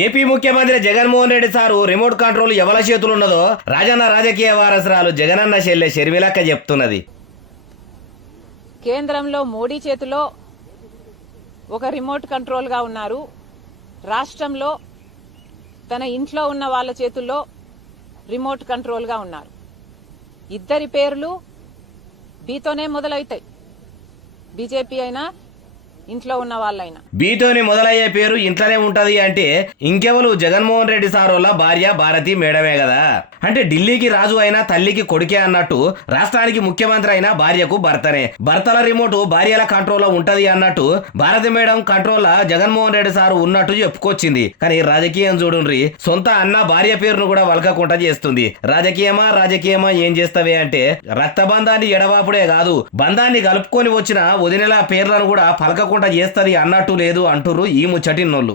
AP ముఖ్యమంత్రి Jaganmohan Reddy sir remote control ఎవల చేతులు ఉన్నదో రాజన్న రాజకీయ వారసురాలు జగనన్న చెల్లె షర్మిలక్క చెప్తున్నది. కేంద్రంలో మోడీ చేతిలో ఒక రిమోట్ కంట్రోల్ గా ఉన్నారు. రాష్ట్రంలో తన ఇంట్లో ఉన్న వాళ్ళ చేతుల్లో రిమోట్ కంట్రోల్ గా ఉన్నారు. ఇద్దరి పేర్లు బీతోనే మొదలవుతాయి. బీజేపీ అయినా ఇంట్లో ఉన్న వాళ్ళైనా బీతోని మొదలయ్యే పేరు ఇంట్లోనే ఉంటది అంటే ఇంకెవరు జగన్మోహన్ రెడ్డి సారోళ్ళ భార్య భారతి మేడమే కదా. అంటే ఢిల్లీకి రాజు అయినా తల్లికి కొడుకే అన్నట్టు రాష్ట్రానికి ముఖ్యమంత్రి అయినా భార్యకు భర్తనే. భర్తల రిమోట్ భార్యల కంట్రోల్లో ఉంటది అన్నట్టు Bharati madam control Jaganmohan Reddy sir ఉన్నట్టు చెప్పుకొచ్చింది. కానీ రాజకీయం చూడుండ్రి, సొంత అన్న భార్య పేరును కూడా వలకకుండా చేస్తుంది. రాజకీయమా ఏం చేస్తావే అంటే రక్తబంధాన్ని ఎడవాపుడే కాదు, బంధాన్ని కలుపుకొని వచ్చిన వదినెల పేర్లను కూడా పలకకుండా చేస్తది అన్నట్టు లేదు అంటుర్రు ఈ ముచ్చటిన్నోళ్ళు.